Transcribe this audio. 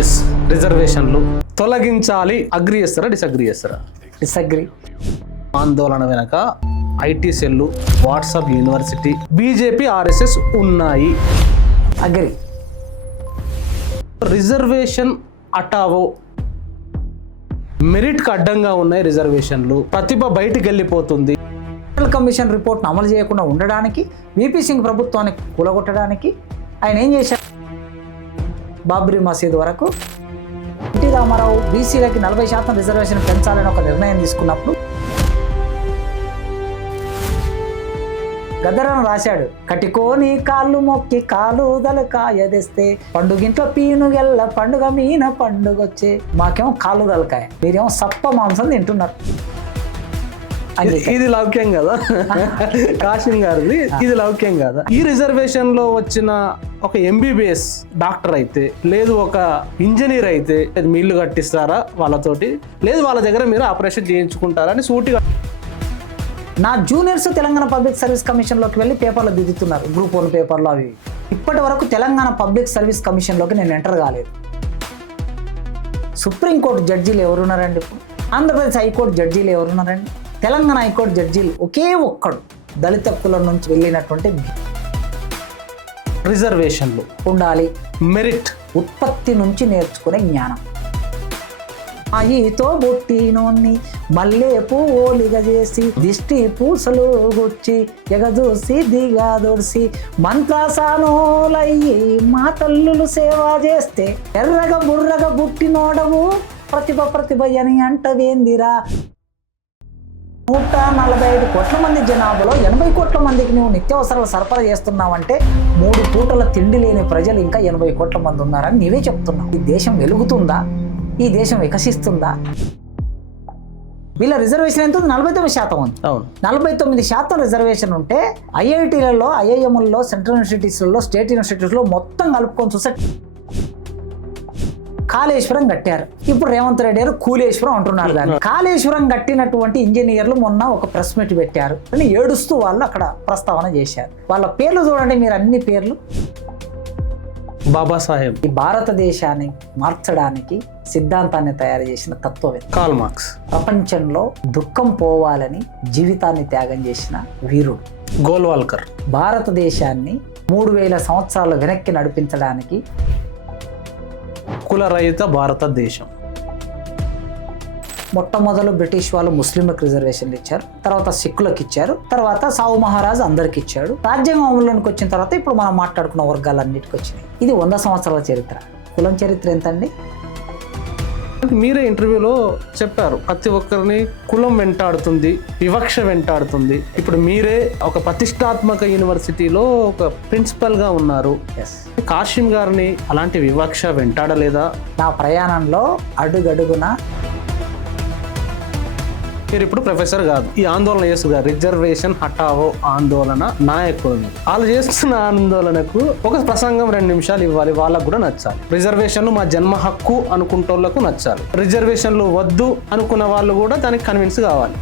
MBBS రిజర్వేషన్లు తొలగించాలి, agri చేస్తారా డిసగ్రీ చేస్తారా? డిసగ్రీ. ఆందోళన వెనక IT cell, WhatsApp university, BJP, RSS ఉన్నాయి. అగ్రి. రిజర్వేషన్ అటావో, మెరిట్కి అడ్డంగా ఉన్నాయి రిజర్వేషన్లు, ప్రతిభ బయటికి వెళ్ళిపోతుంది. ఎలక్టరల్ కమిషన్ రిపోర్ట్ను అమలు చేయకుండా ఉండడానికి, వీపీ సింగ్ ప్రభుత్వాన్ని కూలగొట్టడానికి ఆయన ఏం చేశారు? బాబ్రీ మసీద్ వరకు ఎన్టీ రామారావు బీసీలకి 40% రిజర్వేషన్ పెంచాలని ఒక నిర్ణయం తీసుకున్నప్పుడు గద్దరను రాశాడు, కటికోని కాళ్ళు మొక్కి కాలు దలకాయ తెస్తే పండుగింట్లో పీనుగెల్ల పండుగ మీన పండుగొచ్చే. మాకేమో కాళ్ళు దలకాయ, మీరేమో సప్ప మాంసం తింటున్నారు. ఇది లౌక్యం కదా కాశీం గారిది, ఇది లౌక్యం కదా. ఈ రిజర్వేషన్ లో వచ్చిన ఒక ఎంబీబీఎస్ డాక్టర్ అయితే, లేదు ఒక ఇంజనీర్ అయితే మీ ఇల్లు కట్టిస్తారా వాళ్ళతోటి, లేదు వాళ్ళ దగ్గర మీరు ఆపరేషన్ చేయించుకుంటారా అని సూటిగా. నా జూనియర్స్ తెలంగాణ పబ్లిక్ సర్వీస్ కమిషన్లోకి వెళ్ళి పేపర్లు దిద్దుతున్నారు, గ్రూప్ 1 పేపర్లు అవి. ఇప్పటి వరకు తెలంగాణ పబ్లిక్ సర్వీస్ కమిషన్లోకి నేను ఎంటర్ కాలేదు. సుప్రీంకోర్టు జడ్జీలు ఎవరున్నారండి ఇప్పుడు? ఆంధ్రప్రదేశ్ హైకోర్టు జడ్జీలు ఎవరున్నారండి? తెలంగాణ హైకోర్టు జడ్జీలు ఒకే ఒక్కడు దళిత కులం నుంచి వెళ్ళినటువంటి. రిజర్వేషన్లు ఉండాలి. మెరిట్, ఉత్పత్తి నుంచి నేర్చుకునే జ్ఞానం. ఈతో బొట్టినోన్ని మల్లె పూలిగ చేసి దిష్టి పూసలు గుచ్చి ఎగదూసి దిగాదొడిసి మంత్రాసానోలయ్యి మా తల్లులు సేవ చేస్తే ఎర్రగ బుర్రగ బుట్టినోడవు ప్రతిభ అని అంటవేందిరా. 145 కోట్ల మంది జనాభాలో 80 కోట్ల మందికి నువ్వు నిత్యావసరాలు సరఫరా చేస్తున్నావంటే 3 పూటల తిండి లేని ప్రజలు ఇంకా 80 కోట్ల మంది ఉన్నారని నీవే చెప్తున్నావు. ఈ దేశం వెలుగుతుందా? ఈ దేశం వికసిస్తుందా? వీళ్ళ రిజర్వేషన్ ఎంత ఉంది? 49% ఉంది. 49% రిజర్వేషన్ ఉంటే ఐఐటీలలో, ఐఐఎంలలో, సెంట్రల్ యూనివర్సిటీస్లలో, స్టేట్ యూనివర్సిటీస్లో మొత్తం కలుపుకొని చూస్తే కాళేశ్వరం కట్టారు. ఇప్పుడు రేవంత్ రెడ్డి గారు కూలేశ్వరం అంటున్నారు. దాన్ని కాళేశ్వరం కట్టినటువంటి ఇంజనీర్లు మొన్న ఒక ప్రెస్ మీట్ పెట్టారు అని ఏడుస్తూ వాళ్ళు అక్కడ ప్రస్తావన చేశారు. వాళ్ళ పేర్లు చూడండి మీరు, అన్ని పేర్లు బాబాసాహెబ్. ఈ భారతదేశాన్ని మార్చడానికి సిద్ధాంతాన్ని తయారు చేసిన తత్వవేత్త కార్ల్ మార్క్స్. ప్రపంచంలో దుఃఖం పోవాలని జీవితాన్ని త్యాగం చేసిన వీరుడు గోల్వాల్కర్. భారతదేశాన్ని 3000 సంవత్సరాలు వెనక్కి నడిపించడానికి కులరహిత భారతదేశం. మొట్టమొదలు బ్రిటిష్ వాళ్ళు ముస్లింలకు రిజర్వేషన్లు ఇచ్చారు, తర్వాత సిక్కులకు ఇచ్చారు, తర్వాత సావు మహారాజు అందరికి ఇచ్చాడు. రాజ్యాంగం అమలులోకి వచ్చిన తర్వాత ఇప్పుడు మనం మాట్లాడుకున్న వర్గాలన్నిటికి వచ్చినాయి. ఇది 100 సంవత్సరాల చరిత్ర. కులం చరిత్ర ఎంతండి? మీరే ఇంటర్వ్యూలో చెప్పారు, ప్రతి ఒక్కరిని కులం వెంటాడుతుంది, వివక్ష వెంటాడుతుంది. ఇప్పుడు మీరే ఒక ప్రతిష్టాత్మక యూనివర్సిటీలో ఒక ప్రిన్సిపల్ గా ఉన్నారు. కాశీం గారిని అలాంటి వివక్ష వెంటాడలేదా? నా ప్రయాణంలో అడుగడుగున మీరు ఇప్పుడు ప్రొఫెసర్ కాదు, ఈ ఆందోళన చేస్తున్నారు, రిజర్వేషన్ హటావో ఆందోళన నాయకులు. వాళ్ళు చేస్తున్న ఆందోళనకు ఒక ప్రసంగం 2 నిమిషాలు ఇవ్వాలి, వాళ్ళకు కూడా నచ్చాలి. రిజర్వేషన్లు మా జన్మ హక్కు అనుకుంటోళ్లకు నచ్చాలి, రిజర్వేషన్లు వద్దు అనుకున్న వాళ్ళు కూడా దానికి కన్విన్స్ కావాలి.